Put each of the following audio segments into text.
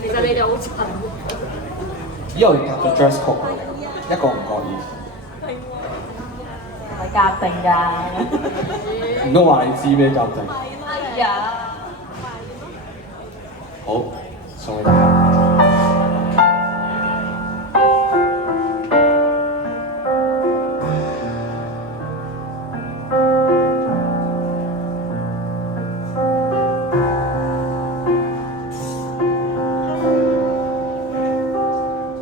其實你哋好襯。以後要夾咗 dress code，一個唔覺意。係咪夾定㗎？唔通話你知咩夾定？哎呀！好，送俾大家。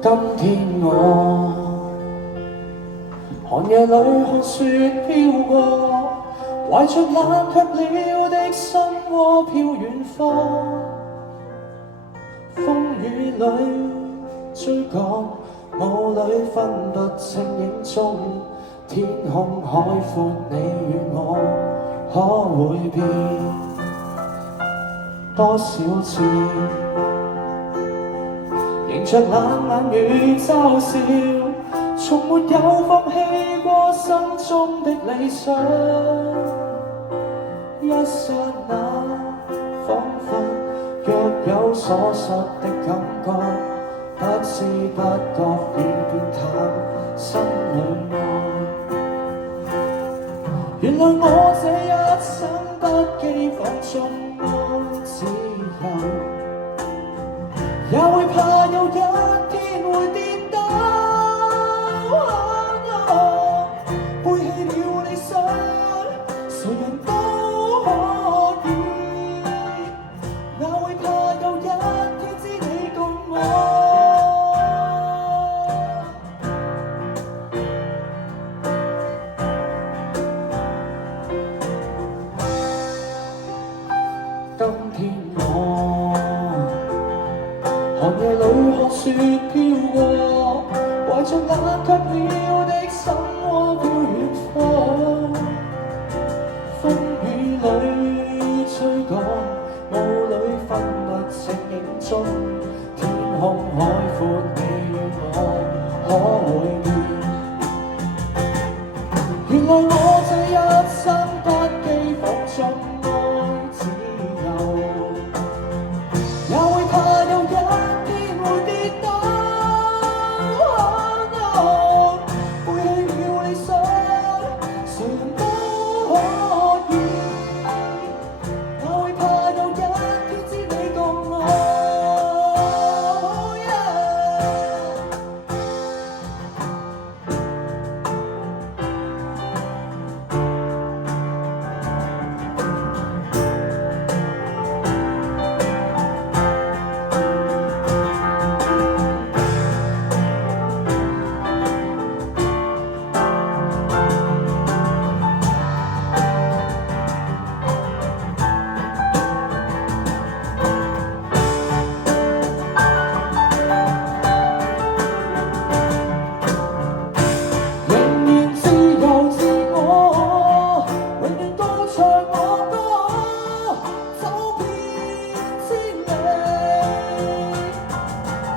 今天我寒夜裏看雪飄過，懷着冷卻了的心窩飄遠方。風雨裏追趕，霧裏分不清影蹤，天空海闊，你與我可會變多少次？迎着冷眼與嘲笑，從沒有放棄過心中的理想。一剎那，彷彿若有所失的感覺，不知不覺已變淡心裏愛。原來我這一生不羈放縱愛自由，也會怕有一天會跌倒。背棄了理想，誰人都可以，也會怕有一天知你共我。今天我寒夜裏看雪飄過，懷着冷卻了的心窩飄遠方。風雨裏追趕，霧裏分不清影蹤，天空海闊，你與我可會變？原來我這一生不羈放縱愛自由，也會怕有一天會跌倒。背棄了理想，誰人都可以，也會怕有一天知你共我。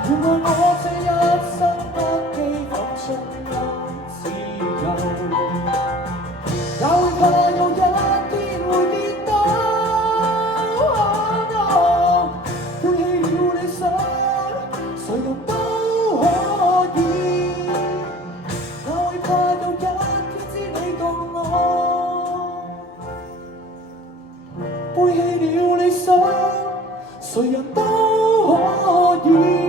原來我這一生不羈放縱愛自由，也會怕有一天會跌倒。背棄了理想，誰人都可以，也會怕有一天知你共我。背棄了理想，誰人都可以。